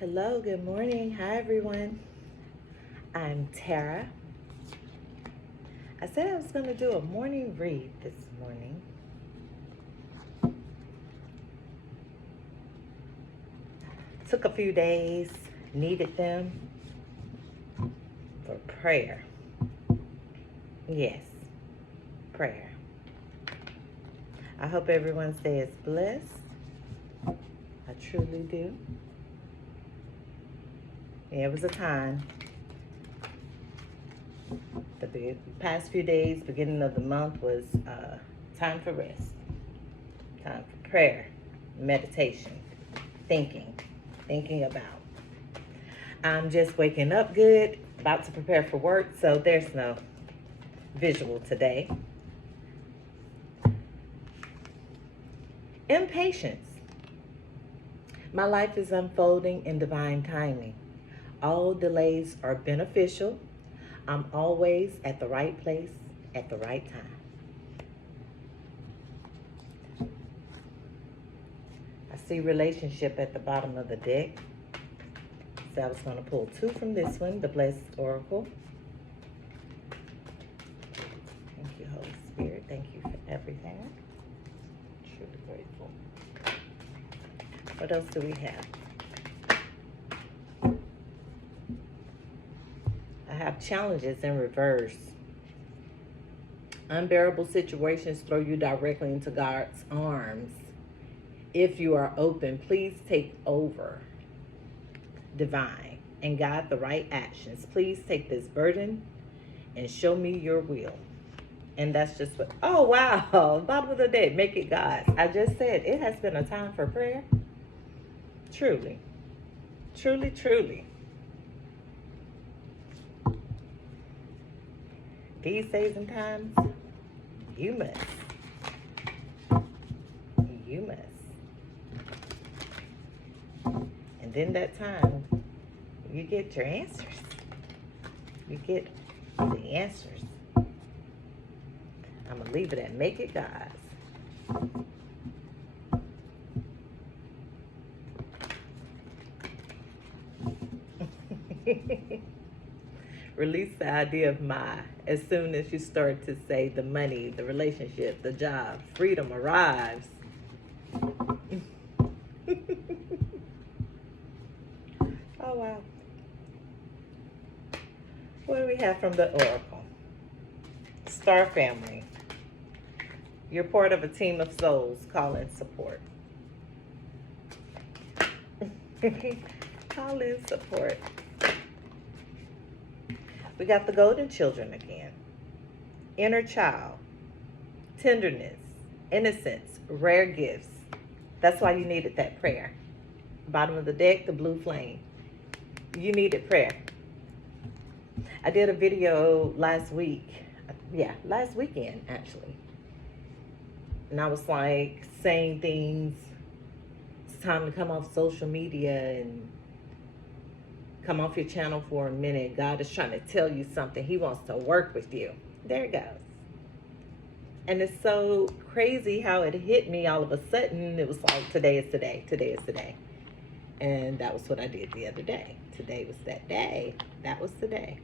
Hello, good morning. Hi, everyone. I'm Tara. I said I was going to do a morning read this morning. Took a few days, needed them for prayer. Yes, prayer. I hope everyone stays blessed. I truly do. Yeah, it was a time. The past few days, beginning of the month, was time for rest, time for prayer, meditation, thinking about. I'm just waking up good, about to prepare for work, so there's no visual today. Impatience. My life is unfolding in divine timing. All delays are beneficial. I'm always at the right place at the right time. I see relationship at the bottom of the deck. So I was going to pull two from this one, the Blessed Oracle. Thank you, Holy Spirit. Thank you for everything. Truly grateful. What else do we have? I have challenges in reverse. Unbearable situations throw you directly into God's arms. If you are open, please take over divine and guide the right actions. Please take this burden and show me your will. And that's just what, oh wow, bottom of the day, make it God. I just said it has been a time for prayer. Truly, truly, truly. These days and times, you must. You must. And then that time, you get your answers. You get the answers. I'm going to leave it at make it God's. Release the idea of my as soon as you start to say the money, the relationship, the job, freedom arrives. Oh, wow. What do we have from the Oracle? Star Family. You're part of a team of souls. Call in support. Call in support. We got the Golden Children again. Inner child. Tenderness. Innocence. Rare gifts. That's why you needed that prayer. Bottom of the deck, the blue flame. You needed prayer. I did a video last week. Yeah, last weekend, actually. And I was like saying things. It's time to come off social media and come off your channel for a minute. God is trying to tell you something. He wants to work with you. There it goes. And it's so crazy how it hit me all of a sudden. It was like, today is today. Today is today. And that was what I did the other day. Today was that day. That was today.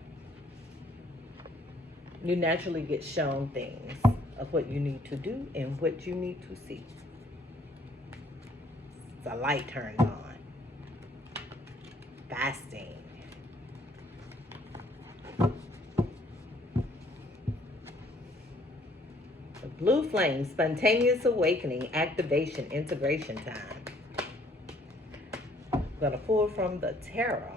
You naturally get shown things of what you need to do and what you need to see. The light turned on. Fasting. The blue flame, spontaneous awakening, activation, integration time. I'm going to pull from the tarot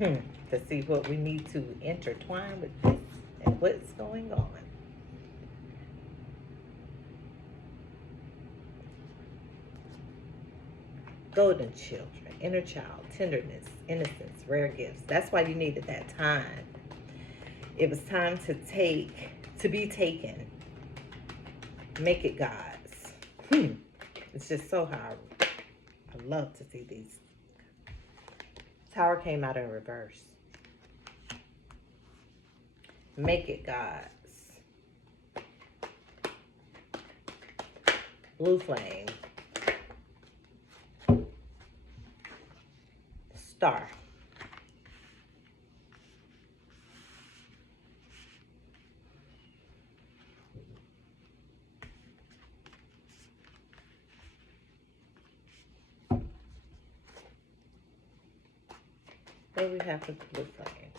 to see what we need to intertwine with this and what's going on. Golden children, inner child, tenderness, innocence, rare gifts. That's why you needed that time. It was time to be taken. Make it God's. It's just so hard. I love to see these. Tower came out in reverse. Make it God's. Blue flame. Star. There we have the blue flame.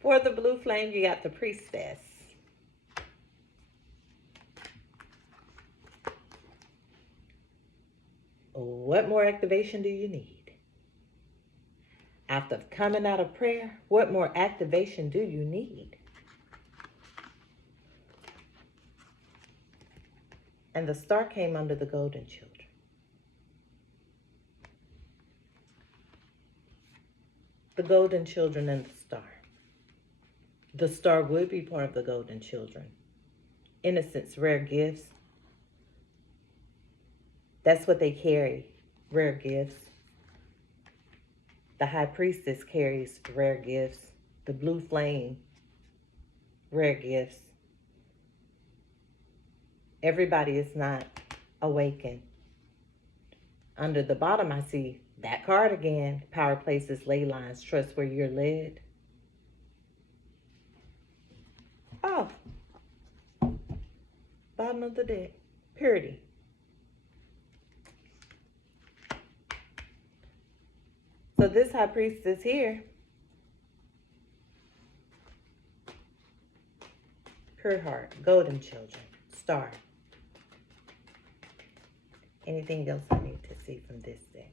For the blue flame, you got the Priestess. What more activation do you need? After coming out of prayer, what more activation do you need? And the star came under the golden children. The golden children and the star. The star would be part of the golden children. Innocence, rare gifts. That's what they carry, rare gifts. The high priestess carries rare gifts. The blue flame, rare gifts. Everybody is not awakened. Under the bottom, I see that card again. Power, places, ley lines, trust where you're led. Oh, bottom of the deck, purity. So this high priestess here, pure heart, golden children, star. Anything else I need to see from this deck?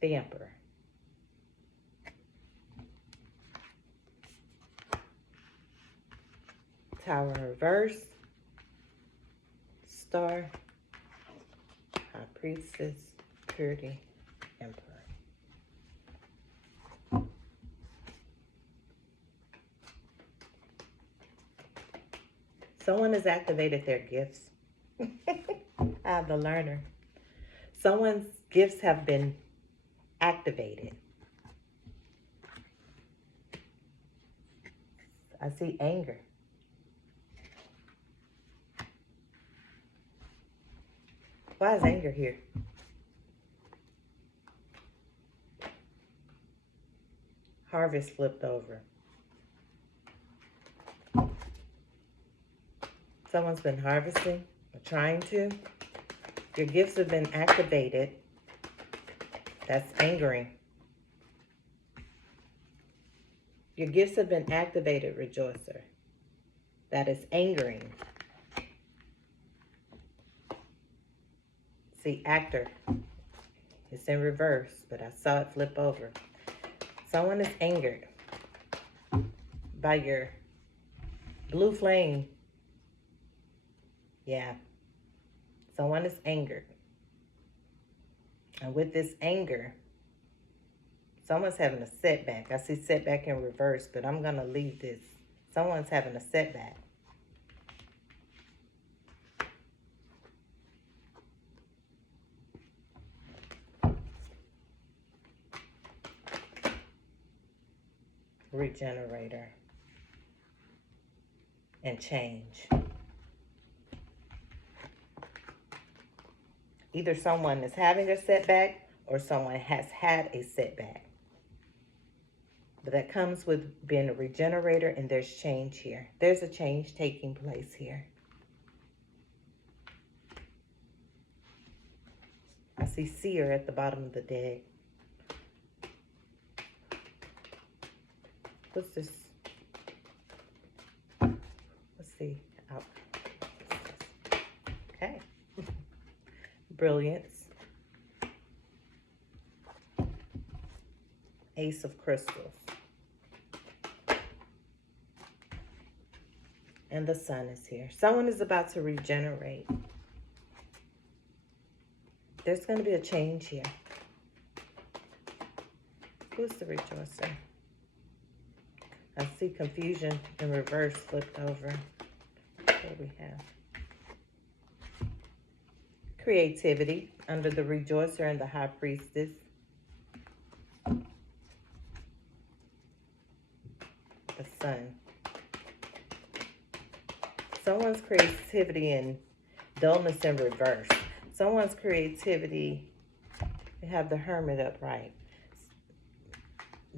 The Emperor. Tower in reverse. Star. High Priestess. Purity. Emperor. Someone has activated their gifts. I'm the learner. Someone's gifts have been activated. I see anger. Why is anger here? Harvest flipped over. Someone's been harvesting or trying to. Your gifts have been activated. That's angering. Your gifts have been activated, Rejoicer. That is angering. See, Actor. It's in reverse, but I saw it flip over. Someone is angered by your blue flame. Yeah. Someone is angered. And with this anger, someone's having a setback. I see setback in reverse, but I'm going to leave this. Someone's having a setback. Regenerator. And change. Either someone is having a setback or someone has had a setback. But that comes with being a regenerator, and there's change here. There's a change taking place here. I see seer at the bottom of the deck. What's this? Let's see. Out. Okay. Brilliance. Ace of Crystals. And the Sun is here. Someone is about to regenerate. There's going to be a change here. Who's the Rejoicer? I see confusion in reverse flipped over. What do we have? Creativity under the Rejoicer and the High Priestess. the sun. Someone's creativity and dullness in reverse. Someone's creativity, you have the Hermit upright.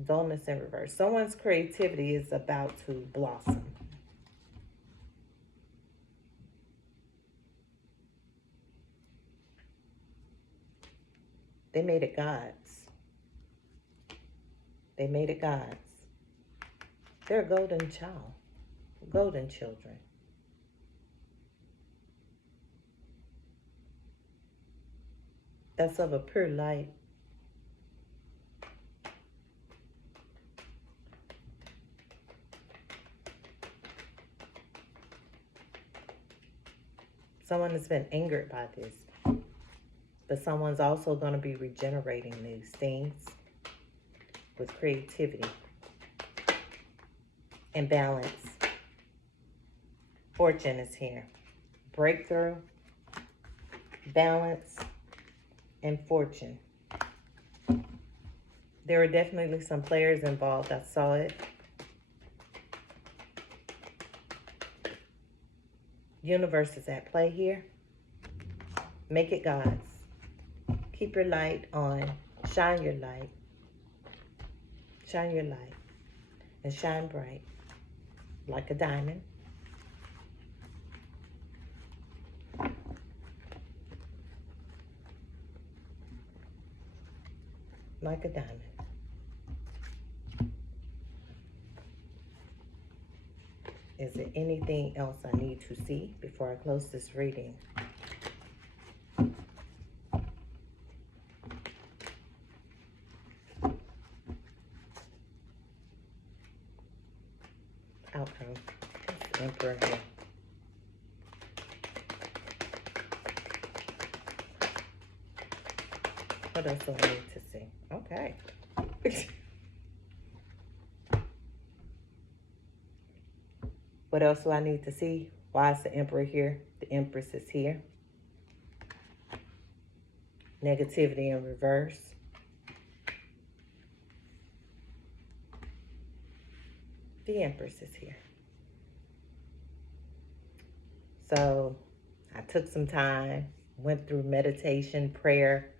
Dullness in reverse. Someone's creativity is about to blossom. They made it God's. They made it God's. They're a golden child, golden children. That's of a pure light. Someone has been angered by this, but someone's also going to be regenerating these things with creativity and balance. Fortune is here. Breakthrough, balance, and fortune. There are definitely some players involved. I saw it. Universe is at play here. Make it God's. Keep your light on. Shine your light. Shine your light. And shine bright. Like a diamond. Like a diamond. Is there anything else I need to see before I close this reading? Outcome. Emperor here. What else do I need to see? Okay. What else do I need to see? Why is the Emperor here? The Empress is here. Negativity in reverse. The Empress is here. So I took some time, went through meditation, prayer.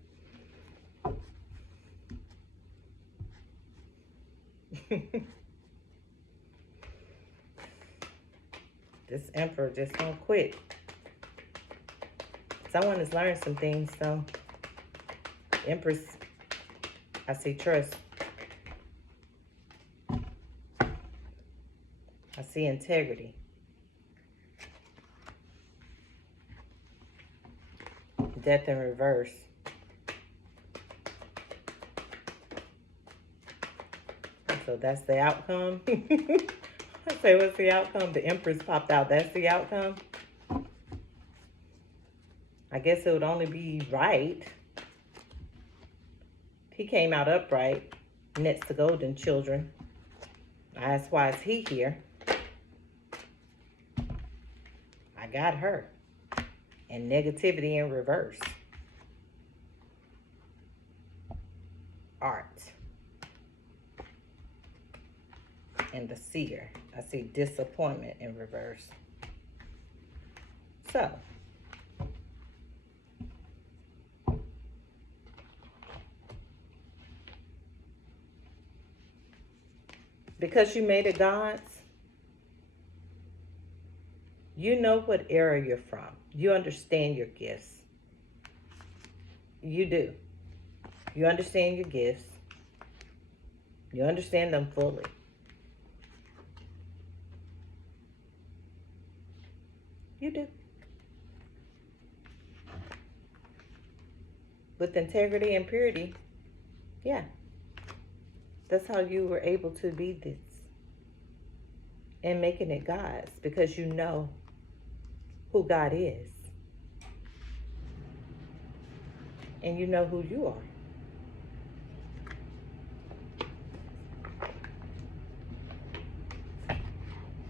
This Emperor just don't quit. Someone has learned some things, though. Empress, I see trust. I see integrity. Death in reverse. So that's the outcome. I say, what's the outcome? The Empress popped out. That's the outcome. I guess it would only be right. He came out upright next to golden children. That's why is he here. I got her. And negativity in reverse. Art. And the seer. I see disappointment in reverse. So. Because you made it God's, you know what era you're from. You understand your gifts. You do. You understand your gifts. You understand them fully. You do. With integrity and purity, yeah. That's how you were able to be this. And making it God's. Because you know who God is. And you know who you are.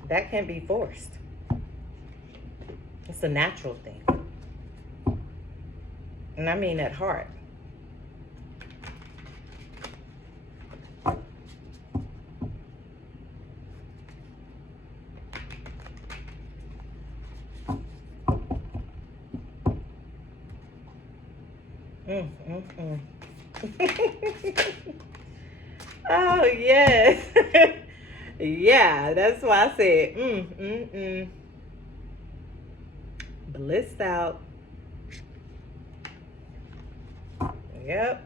That can't be forced. It's a natural thing. And I mean at heart. Mm, mm, mm. Oh, yes. Yeah, that's why I said, blissed out. Yep.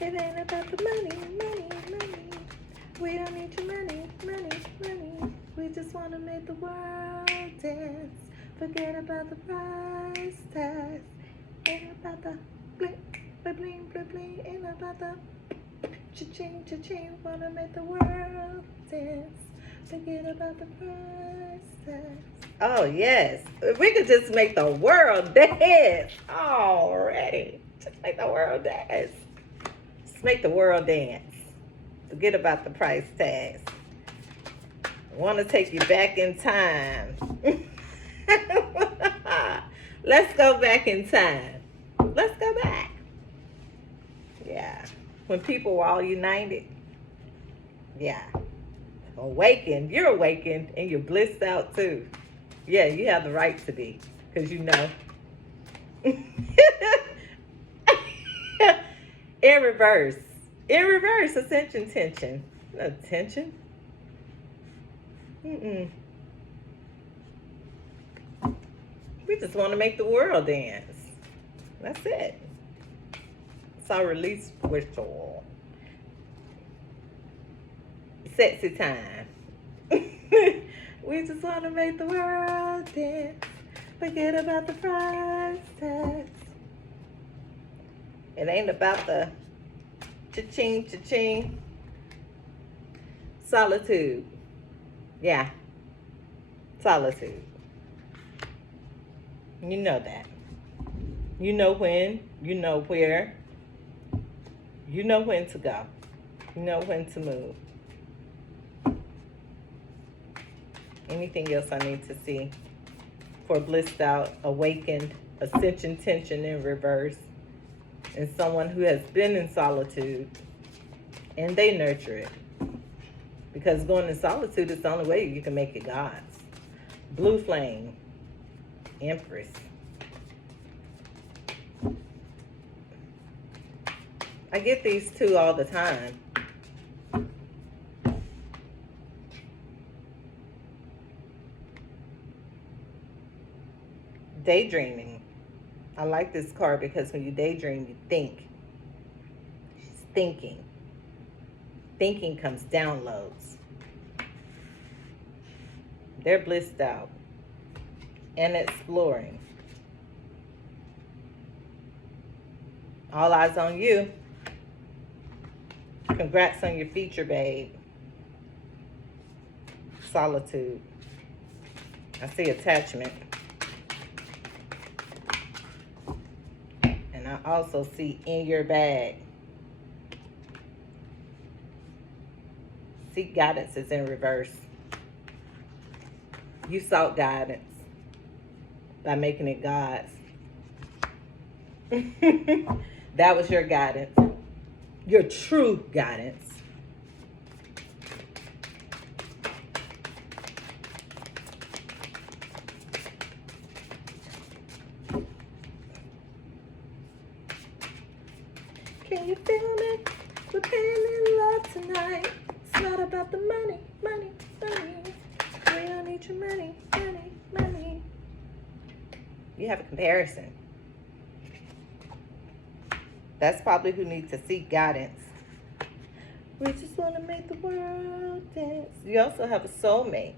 It ain't about the money, money, money. We don't need your money, money, money. We just want to make the world dance. Forget about the price tag. Ain't about the bling, bling, bling, bling. Ain't about the cha-ching, cha-ching. Wanna make the world dance. Forget about the price tag. Oh, yes. If we could just make the world dance already. Just make the world dance. Just make the world dance. Forget about the price tags. I want to take you back in time. Let's go back in time. Let's go back. Yeah. When people were all united. Yeah. Awakened. You're awakened and you're blissed out too. Yeah, you have the right to be. Because you know. In reverse. In reverse. Ascension tension. No tension. Mm-mm. We just want to make the world dance. That's it. It's our release ritual. Sexy time. We just want to make the world dance. Forget about the price tags. It ain't about the cha-ching, cha-ching. Solitude. Yeah. Solitude. You know that. You know when. You know where. You know when to go. You know when to move. Anything else I need to see for blissed out, awakened, ascension tension in reverse, and someone who has been in solitude and they nurture it. Because going in solitude is the only way you can make it God's. Blue flame, Empress. I get these two all the time. Daydreaming. I like this card because when you daydream, you think. She's thinking. Thinking comes downloads. They're blissed out and exploring. All eyes on you. Congrats on your feature, babe. Solitude. I see attachment. And I also see in your bag. Seek guidance is in reverse. You sought guidance by making it God's. That was your guidance. Your true guidance. Can you feel me? We're paying in love tonight. It's not about the money, money, money. We don't need your money, money, money. You have a comparison. That's probably who needs to seek guidance. We just want to make the world dance. You also have a soulmate.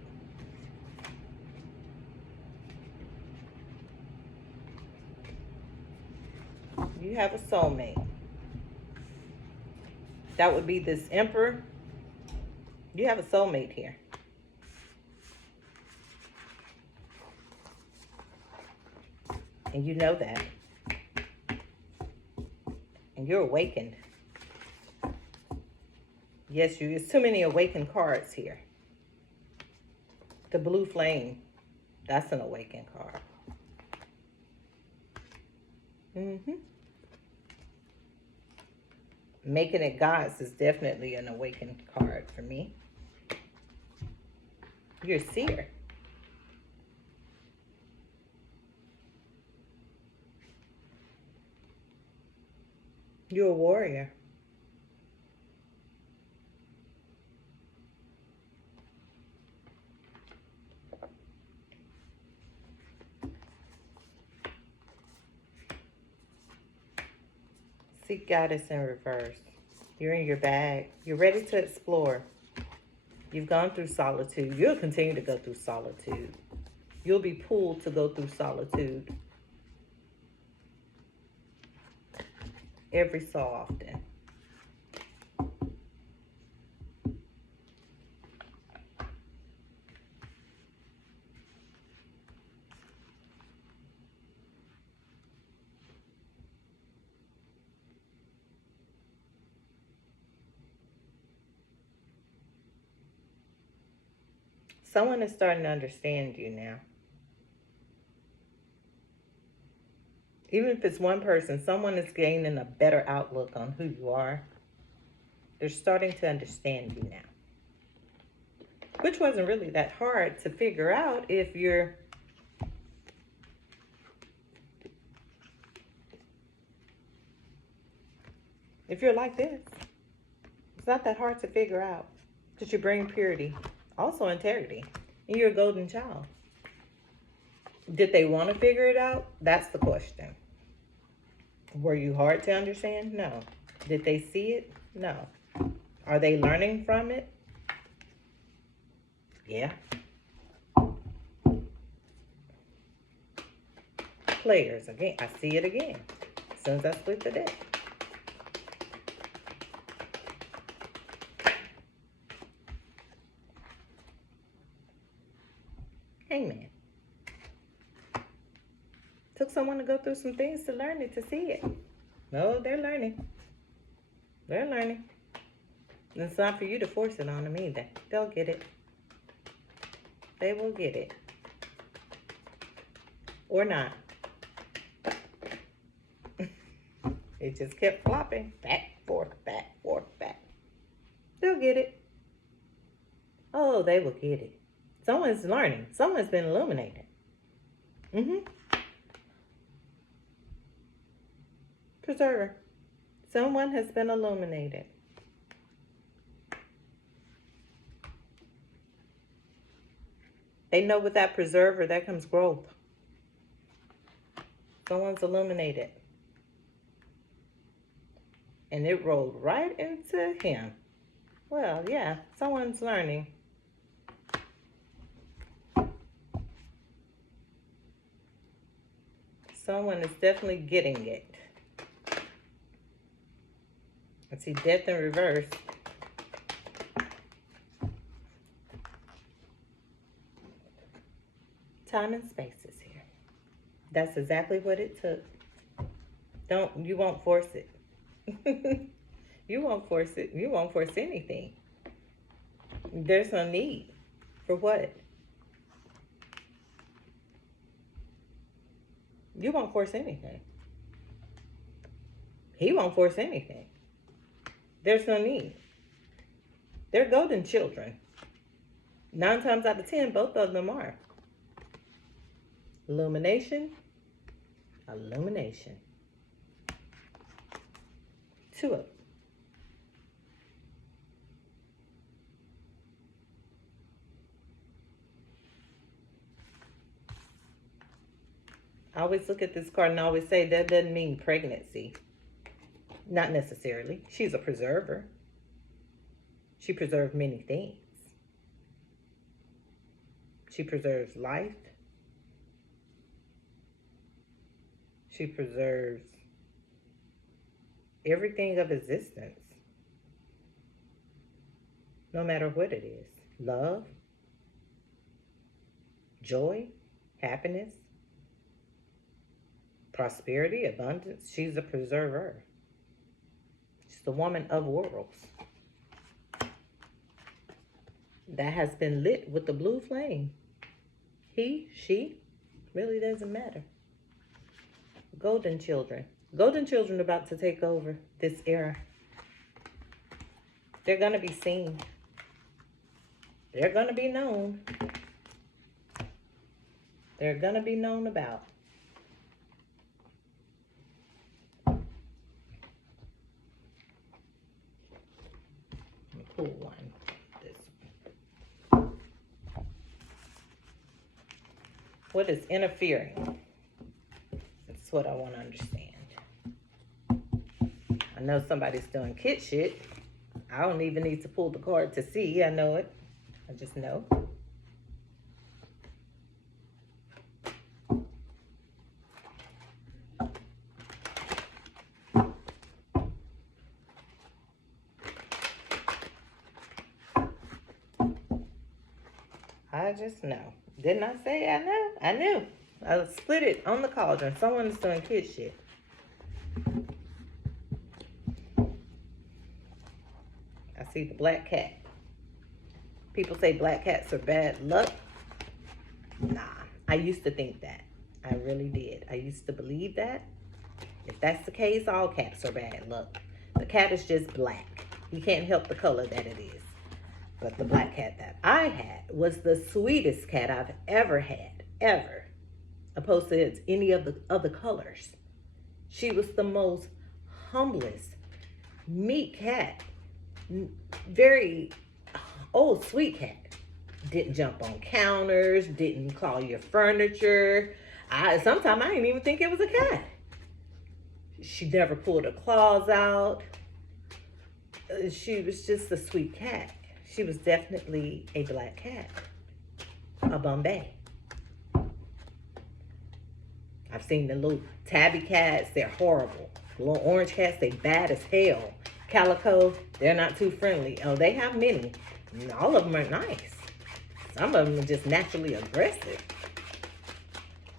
You have a soulmate. That would be this Emperor. You have a soulmate here. And you know that. And you're awakened. Yes, there's too many awakened cards here. The blue flame, that's an awakened card. Making it God's is definitely an awakened card for me. You're a seer. You're a warrior. Seek guidance in reverse. You're in your bag. You're ready to explore. You've gone through solitude. You'll continue to go through solitude. You'll be pulled to go through solitude every so often. Someone is starting to understand you now. Even if it's one person, someone is gaining a better outlook on who you are. They're starting to understand you now. Which wasn't really that hard to figure out if you're like this. It's not that hard to figure out. Because you bring purity, also integrity, and you're a golden child. Did they want to figure it out? That's the question. Were you hard to understand? No. Did they see it? No. Are they learning from it? Yeah. Players, again, I see it again. As soon as I split the deck. Hangman. Took someone to go through some things to learn it, to see it. No, they're learning. They're learning. And it's not for you to force it on them either. They'll get it. They will get it. Or not. It just kept flopping. Back, forth, back, forth, back. They'll get it. Oh, they will get it. Someone's learning. Someone's been illuminated. Preserver. Someone has been illuminated. They know with that preserver, that comes growth. Someone's illuminated. And it rolled right into him. Well, yeah, someone's learning. Someone is definitely getting it. I see death in reverse. Time and space is here. That's exactly what it took. You won't force it. You won't force it. You won't force anything. There's no need. For what? You won't force anything. He won't force anything. There's no need. They're golden children. 9 times out of 10, both of them are. Illumination. Illumination. 2 of them. I always look at this card and I always say that doesn't mean pregnancy. Not necessarily. She's a preserver. She preserves many things. She preserves life. She preserves everything of existence. No matter what it is. Love, joy, happiness, prosperity, abundance. She's a preserver. She's the woman of worlds. That has been lit with the blue flame. He, she, really doesn't matter. Golden children. Golden children about to take over this era. They're going to be seen. They're going to be known. They're going to be known about. Let me pull one. This. What is interfering? That's what I want to understand. I know somebody's doing kid shit. I don't even need to pull the card to see. I know it. I just know. I just know. Didn't I say I know? I knew. I split it on the cauldron. Someone's doing kid shit. I see the black cat. People say black cats are bad luck. Nah, I used to think that. I really did. I used to believe that. If that's the case, all cats are bad luck. The cat is just black. You can't help the color that it is. But the black cat that I had was the sweetest cat I've ever had, ever. Opposed to any of the other colors. She was the most humblest, meek cat. Very old, sweet cat. Didn't jump on counters, didn't claw your furniture. Sometimes I didn't even think it was a cat. She never pulled her claws out. She was just a sweet cat. She was definitely a black cat. A Bombay. I've seen the little tabby cats. They're horrible. The little orange cats, they bad as hell. Calico, they're not too friendly. Oh, they have many. And all of them are nice. Some of them are just naturally aggressive.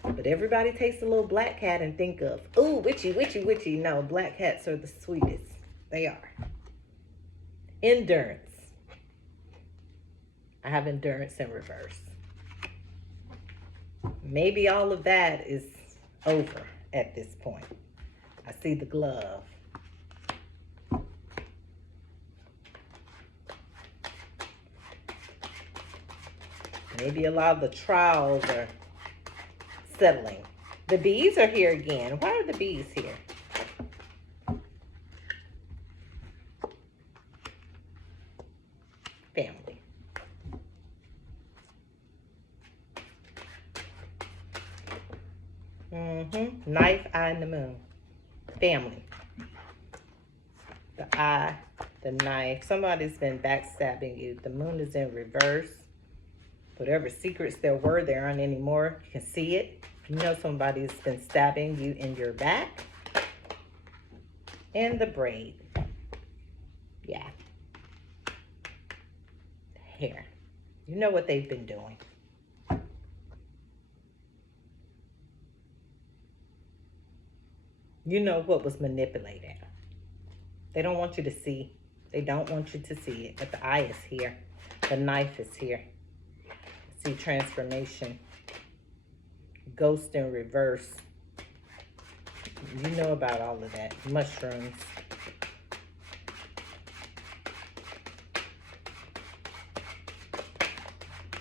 But everybody takes a little black cat and think of, ooh, witchy, witchy, witchy. No, black cats are the sweetest. They are. Endurance. I have endurance in reverse. Maybe all of that is over at this point. I see the glove. Maybe a lot of the trials are settling. The bees are here again. Why are the bees here? Family. Knife, eye, and the moon. Family. The eye, the knife. Somebody's been backstabbing you. The moon is in reverse. Whatever secrets there were, there aren't anymore. You can see it. You know somebody's been stabbing you in your back. And the braid. Yeah. Hair. You know what they've been doing. You know what was manipulated. They don't want you to see. They don't want you to see it. But the eye is here. The knife is here. See transformation. Ghost in reverse. You know about all of that. Mushrooms.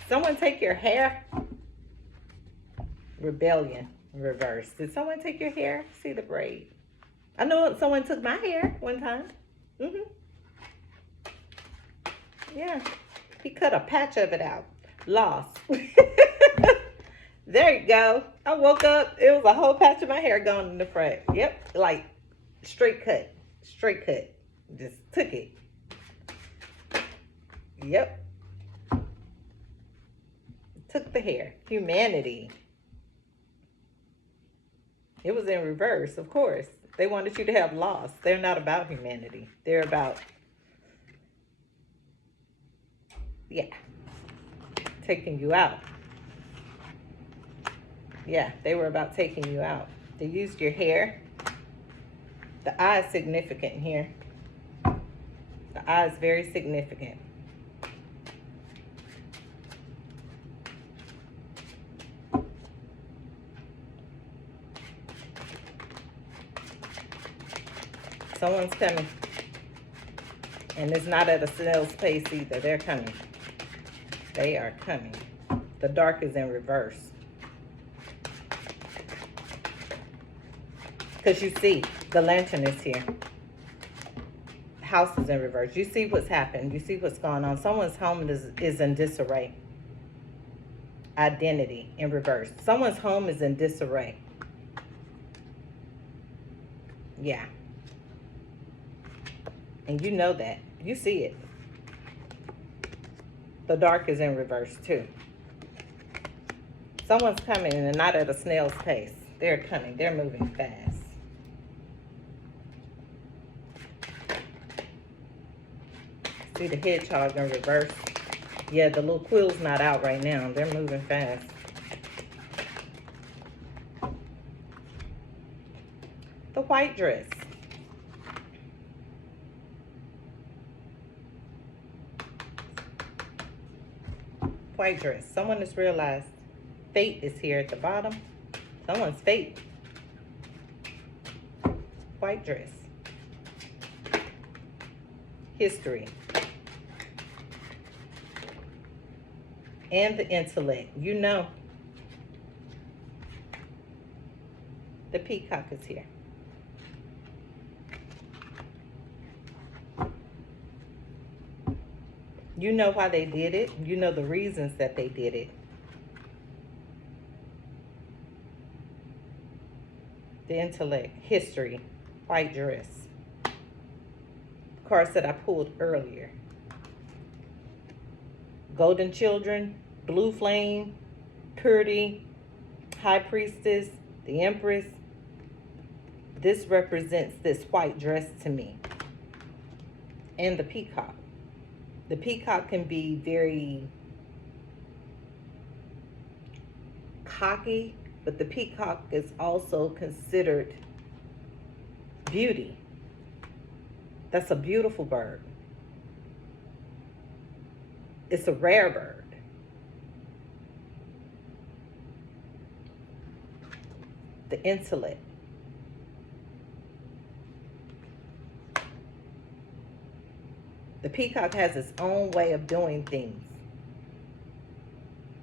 Someone take your hair? Rebellion. Reverse. Did someone take your hair? See the braid. I know someone took my hair one time. Yeah. He cut a patch of it out. Lost. There you go. I woke up. It was a whole patch of my hair gone in the front. Yep. Like straight cut. Straight cut. Just took it. Yep. Took the hair. Humanity. It was in reverse, of course. They wanted you to have loss. They're not about humanity. They're about, yeah, taking you out. Yeah, they were about taking you out. They used your hair. The eye is significant here. The eye is very significant. Someone's coming. And it's not at a snail's pace either. They're coming. They are coming. The dark is in reverse. Because you see, the lantern is here. House is in reverse. You see what's happened. You see what's going on. Someone's home is in disarray. Identity in reverse. Someone's home is in disarray. Yeah. And you know that. You see it. The dark is in reverse too. Someone's coming and not at a snail's pace. They're coming. They're moving fast. See the hedgehog in reverse? Yeah, the little quill's not out right now. They're moving fast. The white dress. White dress. Someone has realized fate is here at the bottom. Someone's fate. White dress. History. And the intellect. You know. The peacock is here. You know why they did it. You know the reasons that they did it. The intellect, history, white dress. Cards that I pulled earlier. Golden children, blue flame, purity, high priestess, the empress. This represents this white dress to me. And the peacock. The peacock can be very cocky, but the peacock is also considered beauty. That's a beautiful bird. It's a rare bird. The intellect. The peacock has its own way of doing things.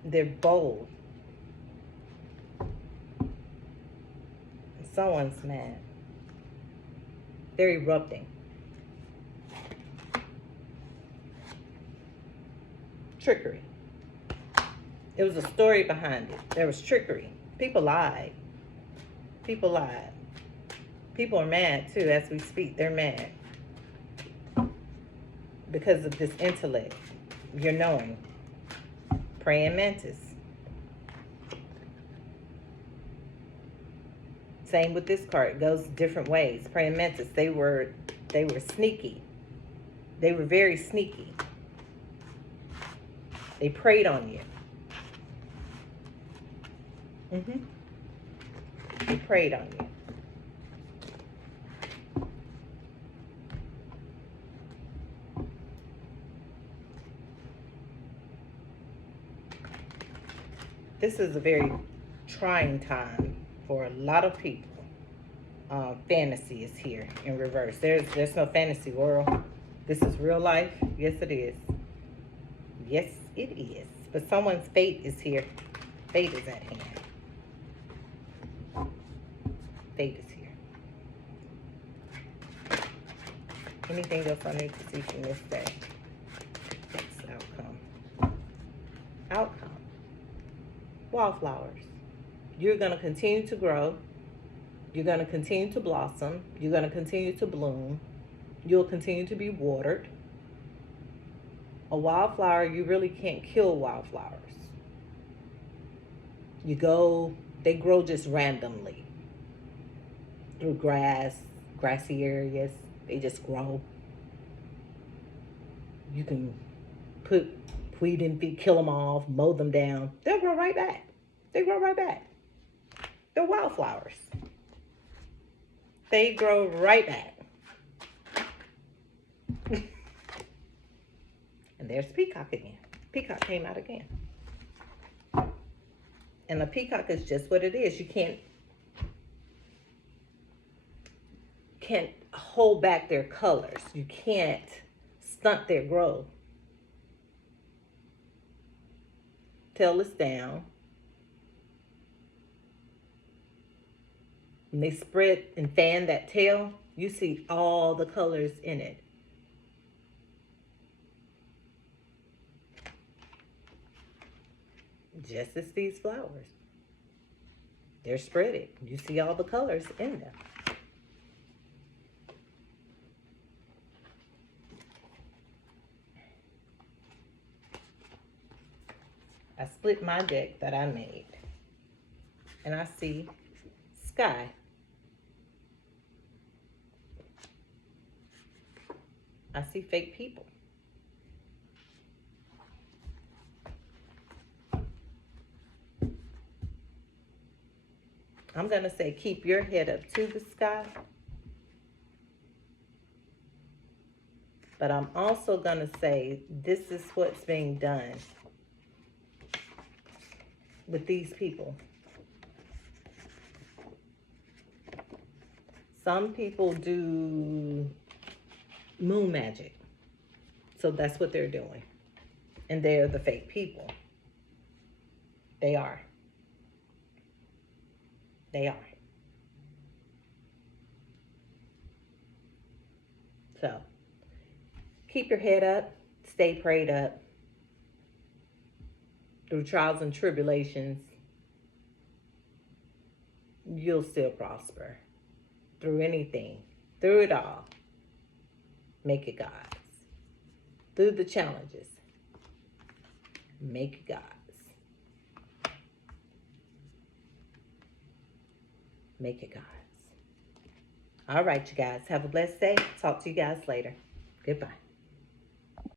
They're bold. Someone's mad. They're erupting. Trickery. It was a story behind it. There was trickery. People lied. People lied. People are mad too as we speak. They're mad. Because of this intellect. You're knowing. Praying mantis. Same with this card. It goes different ways. Praying mantis. They were sneaky. They were very sneaky. They preyed on you. They preyed on you. This is a very trying time for a lot of people. Fantasy is here in reverse. There's no fantasy world. This is real life. Yes, it is. Yes, it is. But someone's fate is here. Fate is at hand. Fate is here. Anything else I need to see from this day? That's outcome. Outcome. Wildflowers. You're going to continue to grow. You're going to continue to blossom. You're going to continue to bloom. You'll continue to be watered. A wildflower, you really can't kill wildflowers. They grow just randomly. Through grassy areas. They just grow. You can put weed in feet, kill them off, mow them down. They'll grow right back. They grow right back. They're wildflowers. They grow right back. And there's peacock again. Peacock came out again. And a peacock is just what it is. You can't hold back their colors. You can't stunt their growth. tail is down. When they spread and fan that tail, you see all the colors in it. Just as these flowers. They're spreaded. You see all the colors in them. I split my deck that I made. And I see sky. I see fake people. I'm going to say keep your head up to the sky. But I'm also going to say this is what's being done with these people. Some people do moon magic. So that's what they're doing. And they're the fake people. They are. They are. So, keep your head up. Stay prayed up. Through trials and tribulations, you'll still prosper. Through anything. Through it all. Make it God's. Through the challenges. Make it God's. Make it God's. All right, you guys. Have a blessed day. Talk to you guys later. Goodbye.